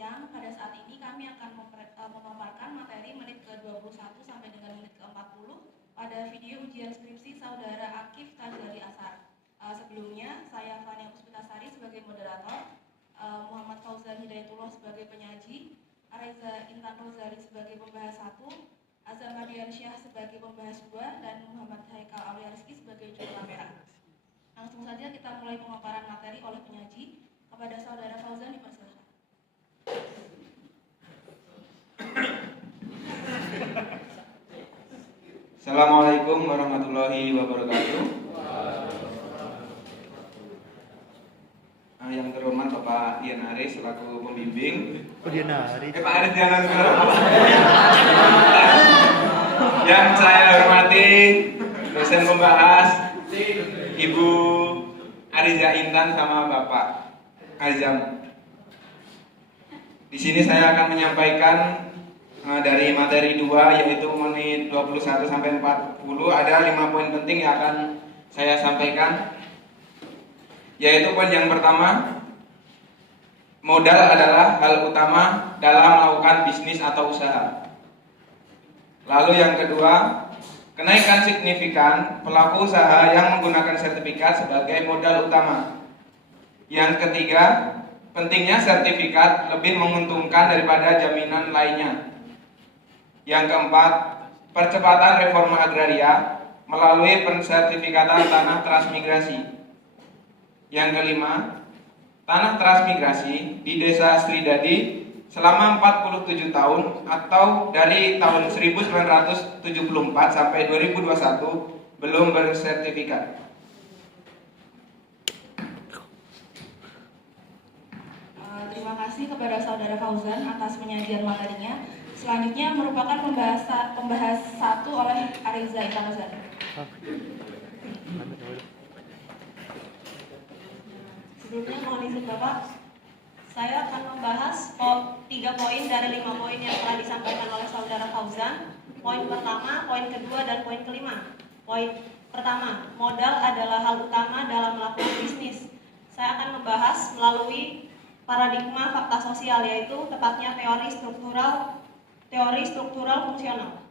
siang. Pada saat ini kami akan memaparkan materi menit ke-21 sampai dengan menit ke-40 pada video ujian skripsi Saudara Akif Tajali Asar. Sebelumnya, saya Fania Puspitasari sebagai moderator, Muhammad Fauzan Hidayatullah sebagai penyaji, Areza Intan Rozali sebagai pembahas 1, Azam Mardiansyah sebagai pembahas 2, dan Muhammad Haikal Auliariski sebagai juru kamera. Langsung saja kita mulai pemaparan materi oleh penyaji. Kepada Saudara Fauzan dipersilakan. Assalamualaikum warahmatullahi wabarakatuh. Yang terhormat Bapak Dian Aris selaku pembimbing. Dian Aris. Pak Aris jangan yang saya hormati dosen pembahas Ibu Ariza Intan sama Bapak Azam. Di sini saya akan menyampaikan dari materi 2 yaitu menit 21 sampai 40 ada 5 poin penting yang akan saya sampaikan. Yaitu poin yang pertama, modal adalah hal utama dalam melakukan bisnis atau usaha. Lalu yang kedua, kenaikan signifikan pelaku usaha yang menggunakan sertifikat sebagai modal utama. Yang ketiga, pentingnya sertifikat lebih menguntungkan daripada jaminan lainnya. Yang keempat, percepatan reforma agraria melalui pensertifikatan tanah transmigrasi. Yang kelima, tanah transmigrasi di Desa Sridadi selama 47 tahun atau dari tahun 1974 sampai 2021 belum bersertifikat. Terima kasih kepada Saudara Fauzan atas penyajian materinya. Selanjutnya merupakan pembahas 1 oleh Areza Intan Rozali. Sebelumnya mohon izin Bapak, saya akan membahas 3 poin dari 5 poin yang telah disampaikan oleh Saudara Fauzan. Poin pertama, poin kedua, dan poin kelima. Poin pertama, modal adalah hal utama dalam melakukan bisnis. Saya akan membahas melalui paradigma fakta sosial, yaitu tepatnya teori struktural fungsional.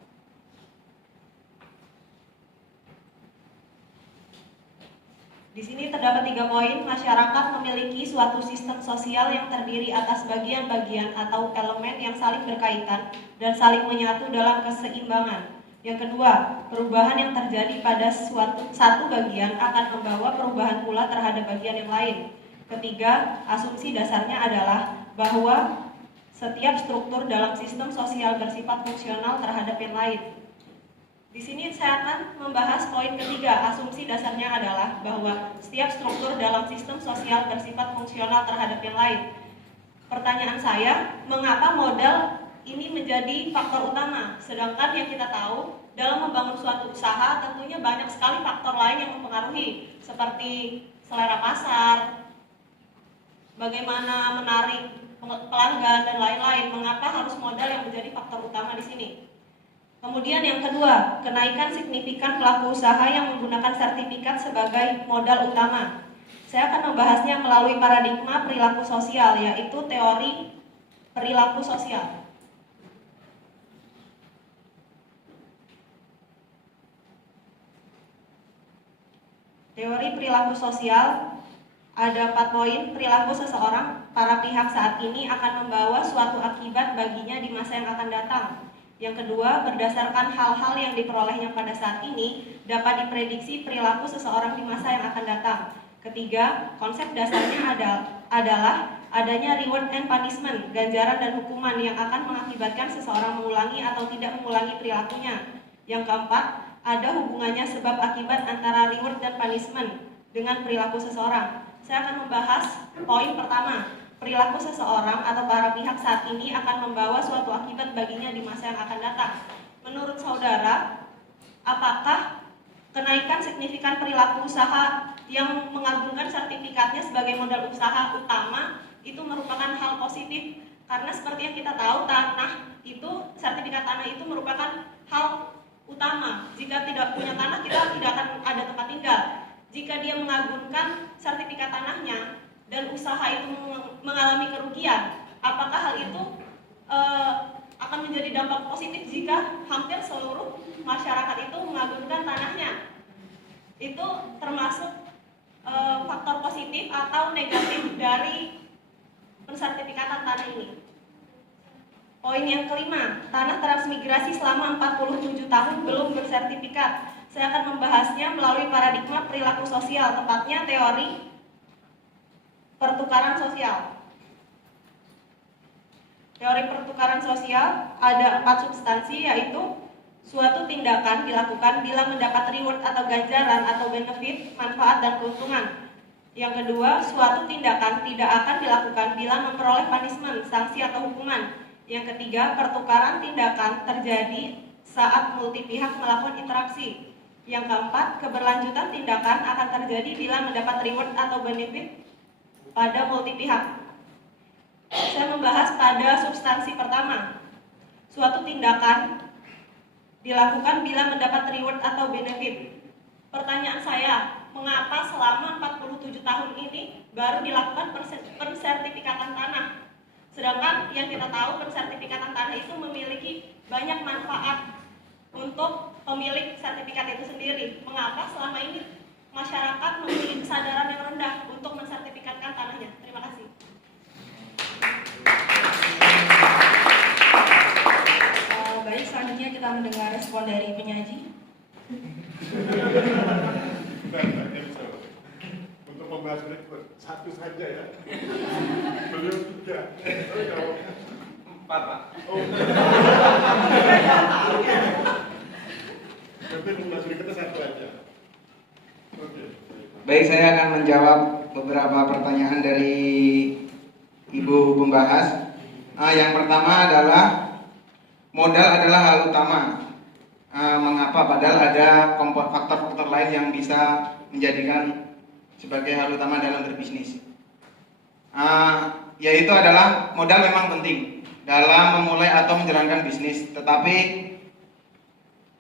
Di sini terdapat 3 poin. Masyarakat memiliki suatu sistem sosial yang terdiri atas bagian-bagian atau elemen yang saling berkaitan dan saling menyatu dalam keseimbangan. Yang kedua, perubahan yang terjadi pada satu bagian akan membawa perubahan pula terhadap bagian yang lain. Ketiga, asumsi dasarnya adalah bahwa setiap struktur dalam sistem sosial bersifat fungsional terhadap yang lain. Di sini saya akan membahas poin ketiga. Asumsi dasarnya adalah bahwa setiap struktur dalam sistem sosial bersifat fungsional terhadap yang lain. Pertanyaan saya, mengapa modal ini menjadi faktor utama? Sedangkan yang kita tahu, dalam membangun suatu usaha tentunya banyak sekali faktor lain yang mempengaruhi, seperti selera pasar, bagaimana menarik pelanggan, dan lain-lain. Mengapa harus modal yang menjadi faktor utama di sini? Kemudian yang kedua, kenaikan signifikan pelaku usaha yang menggunakan sertifikat sebagai modal utama. Saya akan membahasnya melalui paradigma perilaku sosial, yaitu teori perilaku sosial. Teori perilaku sosial ada 4 poin. Perilaku seseorang, para pihak saat ini akan membawa suatu akibat baginya di masa yang akan datang. Yang kedua, berdasarkan hal-hal yang diperolehnya pada saat ini, dapat diprediksi perilaku seseorang di masa yang akan datang. Ketiga, konsep dasarnya adalah adanya reward and punishment, ganjaran dan hukuman yang akan mengakibatkan seseorang mengulangi atau tidak mengulangi perilakunya. Yang keempat, ada hubungannya sebab akibat antara reward dan punishment dengan perilaku seseorang. Saya akan membahas poin pertama. Perilaku seseorang atau para pihak saat ini akan membawa suatu akibat baginya di masa yang akan datang. Menurut saudara, apakah kenaikan signifikan perilaku usaha yang mengagungkan sertifikatnya sebagai modal usaha utama itu merupakan hal positif? Karena seperti yang kita tahu, sertifikat tanah itu merupakan hal utama. Jika tidak punya tanah, kita tidak akan ada tempat tinggal. Jika dia mengagungkan sertifikat tanahnya dan usaha itu mengalami kerugian, apakah hal itu akan menjadi dampak positif jika hampir seluruh masyarakat itu mengagungkan tanahnya? Itu termasuk faktor positif atau negatif dari pensertifikatan tanah ini. Poin yang kelima, tanah transmigrasi selama 47 tahun belum bersertifikat. Saya akan membahasnya melalui paradigma perilaku sosial, tepatnya teori pertukaran sosial. Teori pertukaran sosial ada 4 substansi, yaitu suatu tindakan dilakukan bila mendapat reward atau ganjaran atau benefit, manfaat dan keuntungan. Yang kedua, suatu tindakan tidak akan dilakukan bila memperoleh punishment, sanksi atau hukuman. Yang ketiga, pertukaran tindakan terjadi saat multi pihak melakukan interaksi. Yang keempat, keberlanjutan tindakan akan terjadi bila mendapat reward atau benefit pada multi pihak. Saya membahas pada substansi pertama. Suatu tindakan dilakukan bila mendapat reward atau benefit. Pertanyaan saya, mengapa selama 47 tahun ini baru dilakukan pensertifikatan tanah? Sedangkan yang kita tahu pensertifikatan tanah itu memiliki banyak manfaat untuk pemilik sertifikat itu sendiri. Mengapa selama ini masyarakat memiliki kesadaran yang rendah untuk mensertifikatkan tanahnya? Terima kasih. Baik, selanjutnya kita mendengar respon dari penyaji. Untuk membahas berikut, satu saja ya. Belum tiga. Empat, Pak. Oh. Nanti membahas berikutnya satu aja. Oke. Baik, saya akan menjawab beberapa pertanyaan dari Ibu pembahas. Yang pertama adalah modal adalah hal utama. Mengapa? Padahal ada faktor-faktor lain yang bisa menjadikan sebagai hal utama dalam berbisnis. Yaitu adalah modal memang penting dalam memulai atau menjalankan bisnis, tetapi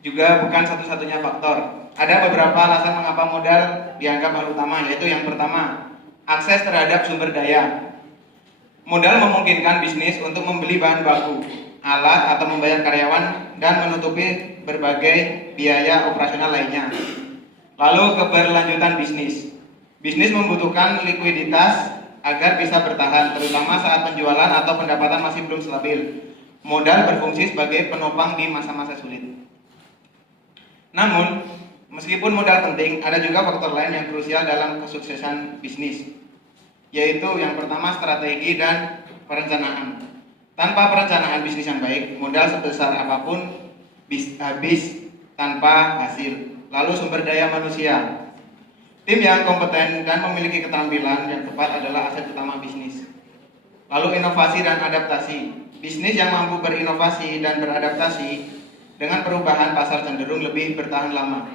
juga bukan satu-satunya faktor. Ada beberapa alasan mengapa modal dianggap hal utama, yaitu yang pertama, akses terhadap sumber daya. Modal memungkinkan bisnis untuk membeli bahan baku, alat atau membayar karyawan dan menutupi berbagai biaya operasional lainnya. Lalu keberlanjutan bisnis. Bisnis membutuhkan likuiditas agar bisa bertahan, terutama saat penjualan atau pendapatan masih belum stabil. Modal berfungsi sebagai penopang di masa-masa sulit. Namun, meskipun modal penting, ada juga faktor lain yang krusial dalam kesuksesan bisnis, yaitu yang pertama strategi dan perencanaan. Tanpa perencanaan bisnis yang baik, modal sebesar apapun habis tanpa hasil. Lalu sumber daya manusia. Tim yang kompeten dan memiliki keterampilan yang tepat adalah aset utama bisnis. Lalu inovasi dan adaptasi. Bisnis yang mampu berinovasi dan beradaptasi dengan perubahan pasar cenderung lebih bertahan lama.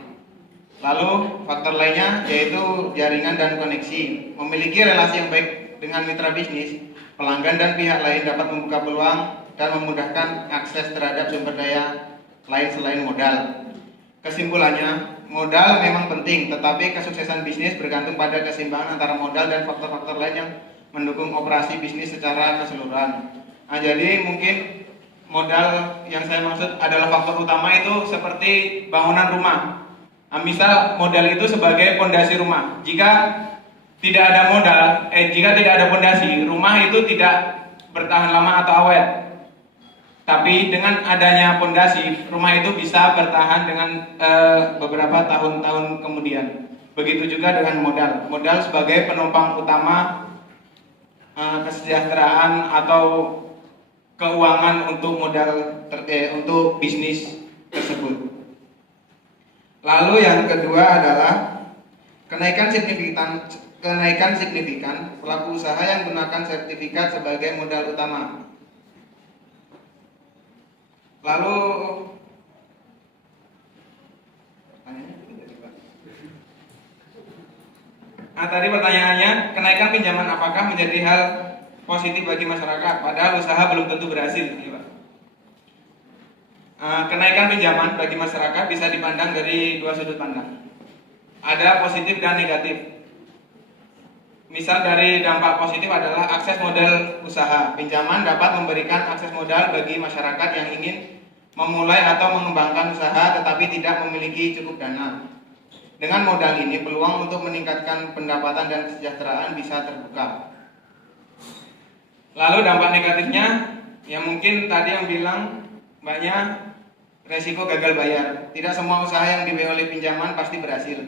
Lalu faktor lainnya yaitu jaringan dan koneksi. Memiliki relasi yang baik dengan mitra bisnis, pelanggan dan pihak lain dapat membuka peluang dan memudahkan akses terhadap sumber daya lain selain modal. Kesimpulannya, modal memang penting, tetapi kesuksesan bisnis bergantung pada keseimbangan antara modal dan faktor-faktor lain yang mendukung operasi bisnis secara keseluruhan. Jadi mungkin modal yang saya maksud adalah faktor utama itu seperti bangunan rumah. Misal modal itu sebagai pondasi rumah. Jika tidak ada modal, jika tidak ada pondasi, rumah itu tidak bertahan lama atau awet. Tapi dengan adanya pondasi, rumah itu bisa bertahan dengan beberapa tahun-tahun kemudian. Begitu juga dengan modal. Modal sebagai penopang utama kesejahteraan atau keuangan untuk untuk bisnis tersebut. Lalu yang kedua adalah kenaikan signifikan pelaku usaha yang menggunakan sertifikat sebagai modal utama. Lalu tadi pertanyaannya, kenaikan pinjaman apakah menjadi hal positif bagi masyarakat? Padahal usaha belum tentu berhasil. Kenaikan pinjaman bagi masyarakat bisa dipandang dari dua sudut pandang. Ada positif dan negatif. Misal dari dampak positif adalah akses modal usaha. Pinjaman dapat memberikan akses modal bagi masyarakat yang ingin memulai atau mengembangkan usaha tetapi tidak memiliki cukup dana. Dengan modal ini, peluang untuk meningkatkan pendapatan dan kesejahteraan bisa terbuka. Lalu dampak negatifnya, ya mungkin tadi yang bilang banyak resiko gagal bayar. Tidak semua usaha yang dibiayai oleh pinjaman pasti berhasil.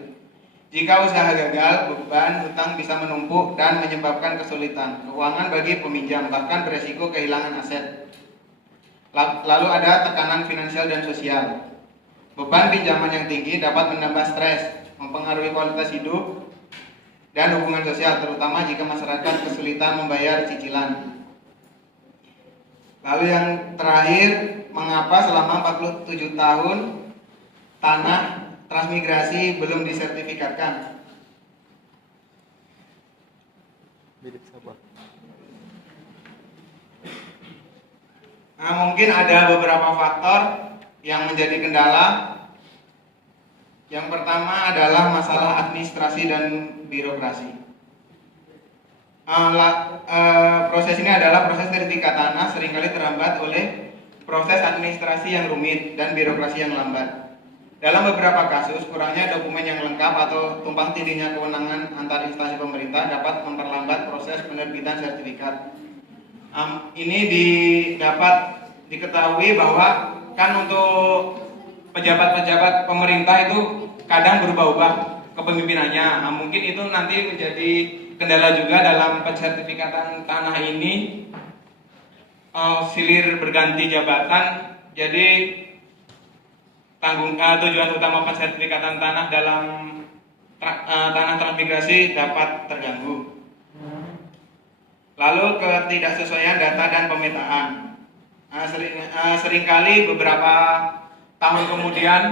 Jika usaha gagal, beban hutang bisa menumpuk dan menyebabkan kesulitan keuangan bagi peminjam, bahkan beresiko kehilangan aset. Lalu ada tekanan finansial dan sosial. Beban pinjaman yang tinggi dapat menambah stres, mempengaruhi kualitas hidup dan hubungan sosial, terutama jika masyarakat kesulitan membayar cicilan. Lalu yang terakhir, mengapa selama 47 tahun tanah transmigrasi belum disertifikatkan? Nah, mungkin ada beberapa faktor yang menjadi kendala. Yang pertama adalah masalah administrasi dan birokrasi. Proses ini adalah proses sertifikat tanah seringkali terhambat oleh proses administrasi yang rumit dan birokrasi yang lambat. Dalam beberapa kasus, kurangnya dokumen yang lengkap atau tumpang tindihnya kewenangan antar instansi pemerintah dapat memperlambat proses penerbitan sertifikat. Ini dapat diketahui bahwa kan untuk pejabat-pejabat pemerintah itu kadang berubah-ubah kepemimpinannya. Mungkin itu nanti menjadi kendala juga dalam pensertifikatan tanah ini. Silir berganti jabatan, jadi tujuan utama pensertifikatan tanah dalam tanah transmigrasi dapat terganggu. Lalu ketidaksesuaian data dan pemetaan. Seringkali beberapa tahun kemudian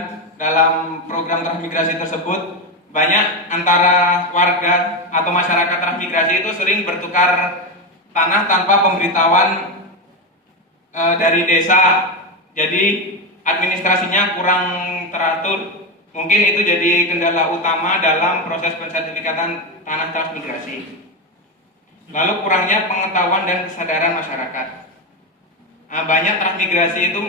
dalam program transmigrasi tersebut banyak antara warga atau masyarakat transmigrasi itu sering bertukar tanah tanpa pemberitahuan dari desa. Jadi administrasinya kurang teratur. Mungkin itu jadi kendala utama dalam proses pensertifikatan tanah transmigrasi. Lalu kurangnya pengetahuan dan kesadaran masyarakat. Banyak transmigrasi itu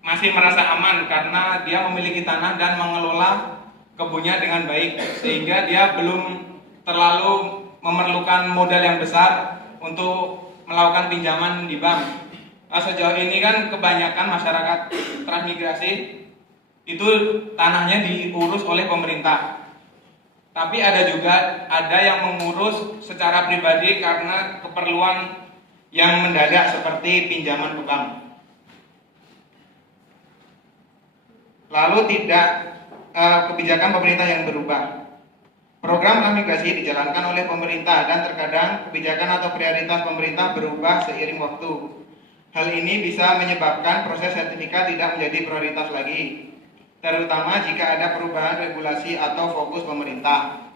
masih merasa aman karena dia memiliki tanah dan mengelola kebunnya dengan baik, sehingga dia belum terlalu memerlukan modal yang besar untuk melakukan pinjaman di bank. Sejauh ini kan kebanyakan masyarakat transmigrasi itu tanahnya diurus oleh pemerintah. Tapi ada yang mengurus secara pribadi karena keperluan yang mendadak seperti pinjaman ke bank. Lalu kebijakan pemerintah yang berubah. Program transmigrasi dijalankan oleh pemerintah dan terkadang kebijakan atau prioritas pemerintah berubah seiring waktu. Hal ini bisa menyebabkan proses sertifikat tidak menjadi prioritas lagi, terutama jika ada perubahan regulasi atau fokus pemerintah.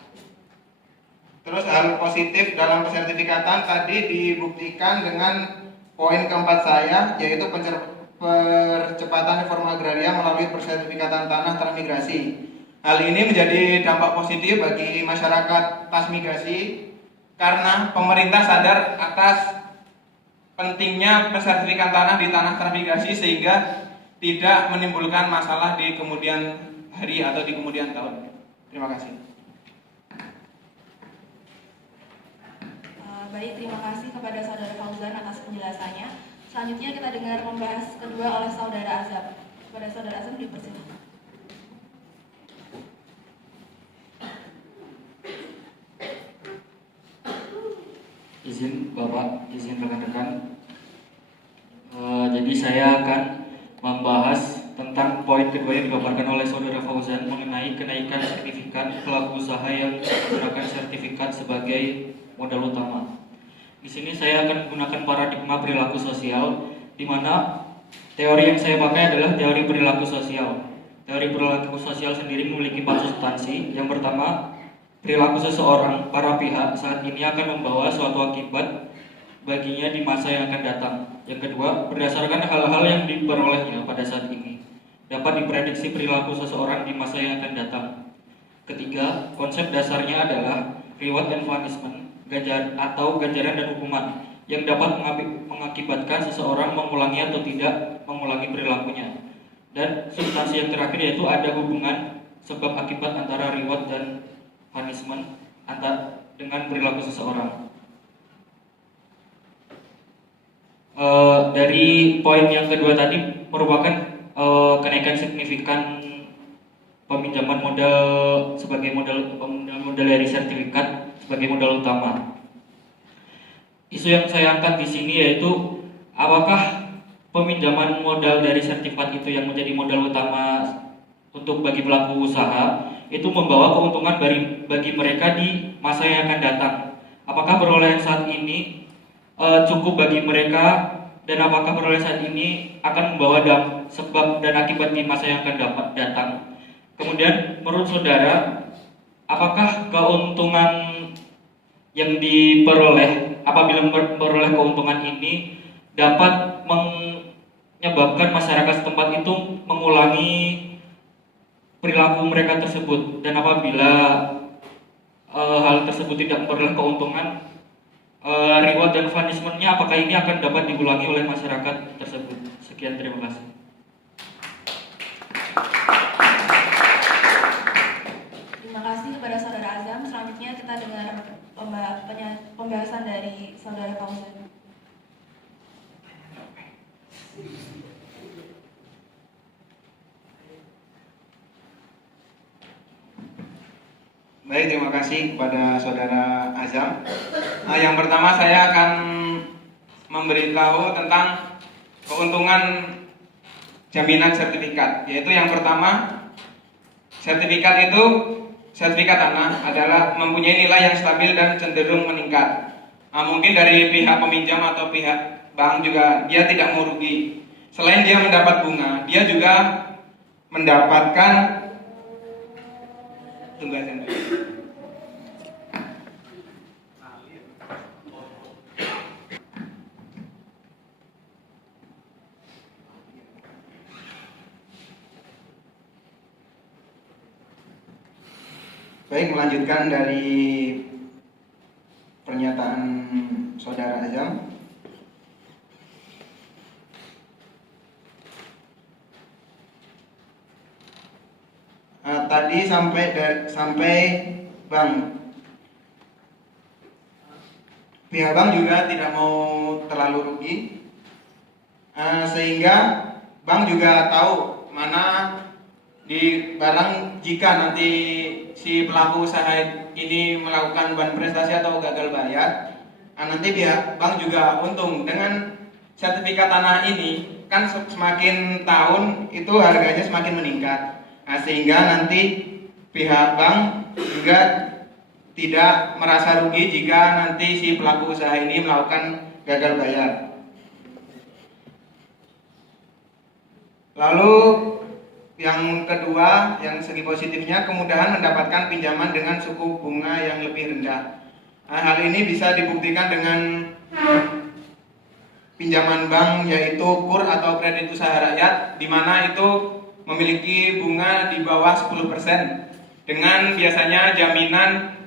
Terus hal positif dalam pensertifikatan tadi dibuktikan dengan poin keempat saya, yaitu percepatan reforma agraria melalui persertifikatan tanah transmigrasi. Hal ini menjadi dampak positif bagi masyarakat transmigrasi karena pemerintah sadar atas pentingnya pensertifikat tanah di tanah transmigrasi sehingga tidak menimbulkan masalah di kemudian hari atau di kemudian tahun. Terima kasih. Baik, terima kasih kepada Saudara Fauzan atas penjelasannya. Selanjutnya kita dengar membahas kedua oleh Saudara Azam. Kepada Saudara Azam dipersilakan. Izin Bapak, izin rekan-rekan. Jadi saya akan membahas tentang poin kedua yang dipaparkan oleh Saudara Fauzan mengenai kenaikan sertifikat pelaku usaha yang menggunakan sertifikat sebagai modal utama. Di sini saya akan menggunakan paradigma perilaku sosial, di mana teori yang saya pakai adalah teori perilaku sosial. Teori perilaku sosial sendiri memiliki 4 substansi. Yang pertama, perilaku seseorang, para pihak saat ini akan membawa suatu akibat baginya di masa yang akan datang. Yang kedua, berdasarkan hal-hal yang diperolehnya pada saat ini, dapat diprediksi perilaku seseorang di masa yang akan datang. Ketiga, konsep dasarnya adalah reward and punishment, ganjaran dan hukuman yang dapat mengakibatkan seseorang mengulangi atau tidak mengulangi perilakunya. Dan substansi yang terakhir yaitu ada hubungan sebab akibat antara reward dan punishment dengan perilaku seseorang. Dari poin yang kedua tadi merupakan kenaikan signifikan peminjaman modal sebagai modal dari sertifikat sebagai modal utama. Isu yang saya angkat di sini yaitu apakah peminjaman modal dari sertifikat itu yang menjadi modal utama untuk bagi pelaku usaha itu membawa keuntungan bagi mereka di masa yang akan datang. Apakah perolehan saat ini cukup bagi mereka, dan apakah perolehan saat ini akan membawa sebab dan akibat di masa yang akan datang. Kemudian menurut saudara, apakah keuntungan yang diperoleh apabila memperoleh keuntungan ini dapat menyebabkan masyarakat setempat itu mengulangi perilaku mereka tersebut, dan apabila hal tersebut tidak memperoleh keuntungan, reward dan punishment-nya apakah ini akan dapat diulangi oleh masyarakat tersebut. Sekian, terima kasih. Terima kasih kepada Saudara Azam. Selanjutnya kita dengar pembahasan dari Saudara Fauzan. Baik, terima kasih kepada Saudara Azam. Yang pertama saya akan memberitahu tentang keuntungan jaminan sertifikat. Yaitu yang pertama, sertifikat tanah adalah mempunyai nilai yang stabil dan cenderung meningkat. Mungkin dari pihak peminjam atau pihak bank juga dia tidak merugi. Selain dia mendapat bunga, dia juga mendapatkan tunggakan. Baik, melanjutkan dari pernyataan Saudara Azam. Tadi sampai bank. Pihak bank juga tidak mau terlalu rugi, sehingga bank juga tahu mana di barang jika nanti si pelaku usaha ini melakukan ban prestasi atau gagal bayar, nanti pihak bank juga untung. Dengan sertifikat tanah ini kan semakin tahun itu harganya semakin meningkat. Sehingga nanti pihak bank juga tidak merasa rugi jika nanti si pelaku usaha ini melakukan gagal bayar. Lalu yang kedua, yang segi positifnya, kemudahan mendapatkan pinjaman dengan suku bunga yang lebih rendah. Hal ini bisa dibuktikan dengan pinjaman bank yaitu KUR atau kredit usaha rakyat, di mana itu memiliki bunga di bawah 10% dengan biasanya jaminan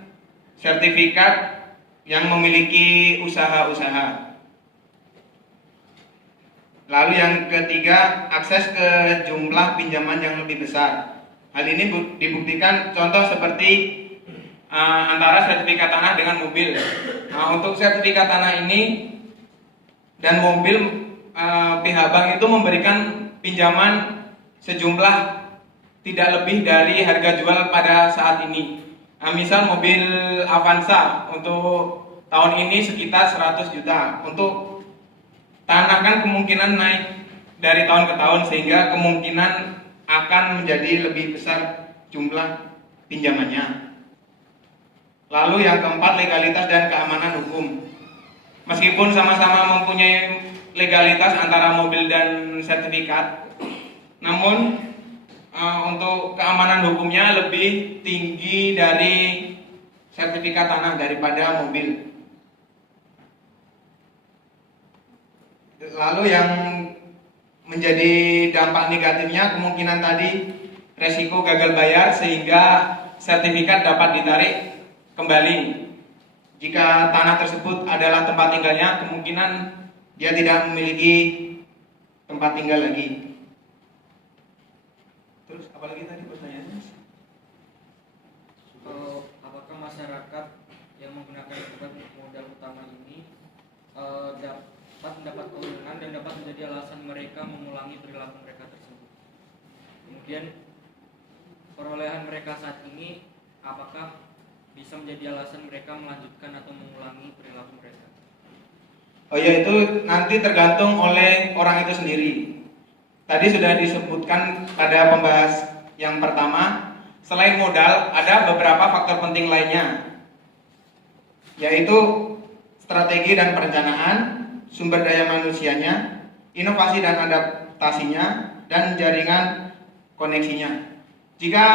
sertifikat yang memiliki usaha-usaha. Lalu yang ketiga, akses ke jumlah pinjaman yang lebih besar. Hal ini dibuktikan contoh seperti antara sertifikat tanah dengan mobil. Untuk sertifikat tanah ini dan mobil, pihak bank itu memberikan pinjaman sejumlah tidak lebih dari harga jual pada saat ini. Misal mobil Avanza untuk tahun ini sekitar 100 juta. Untuk tanah kan kemungkinan naik dari tahun ke tahun, sehingga kemungkinan akan menjadi lebih besar jumlah pinjamannya. Lalu yang keempat, legalitas dan keamanan hukum. Meskipun sama-sama mempunyai legalitas antara mobil dan sertifikat, namun untuk keamanan hukumnya lebih tinggi dari sertifikat tanah daripada mobil. Lalu yang menjadi dampak negatifnya kemungkinan tadi resiko gagal bayar, sehingga sertifikat dapat ditarik kembali. Jika tanah tersebut adalah tempat tinggalnya, kemungkinan dia tidak memiliki tempat tinggal lagi. Terus apalagi tadi pertanyaannya? Apakah masyarakat yang menggunakan akibat modal utama ini dapat mendapat keuntungan dan dapat menjadi alasan mereka mengulangi perilaku mereka tersebut? Kemudian perolehan mereka saat ini apakah bisa menjadi alasan mereka melanjutkan atau mengulangi perilaku mereka? Oh ya, itu nanti tergantung oleh orang itu sendiri. Tadi sudah disebutkan pada pembahas yang pertama, selain modal ada beberapa faktor penting lainnya, yaitu strategi dan perencanaan, sumber daya manusianya, inovasi dan adaptasinya, dan jaringan koneksinya. Jika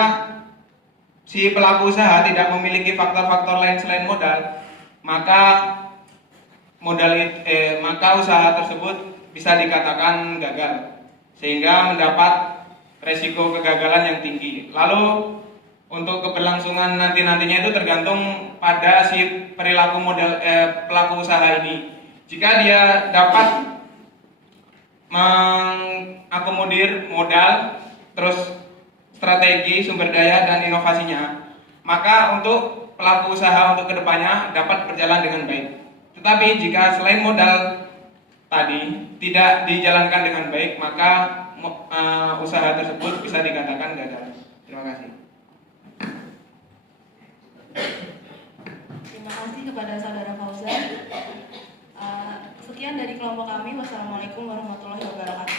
si pelaku usaha tidak memiliki faktor-faktor lain selain modal, maka maka usaha tersebut bisa dikatakan gagal, sehingga mendapat resiko kegagalan yang tinggi. Lalu untuk keberlangsungan nantinya itu tergantung pada si perilaku pelaku usaha ini. Jika dia dapat mengakomodir modal, terus strategi, sumber daya, dan inovasinya, maka untuk pelaku usaha untuk kedepannya dapat berjalan dengan baik. Tetapi jika selain modal tadi tidak dijalankan dengan baik, maka usaha tersebut bisa dikatakan gagal. Terima kasih. Terima kasih kepada Saudara Fauzan. Sekian dari kelompok kami. Wassalamualaikum warahmatullahi wabarakatuh.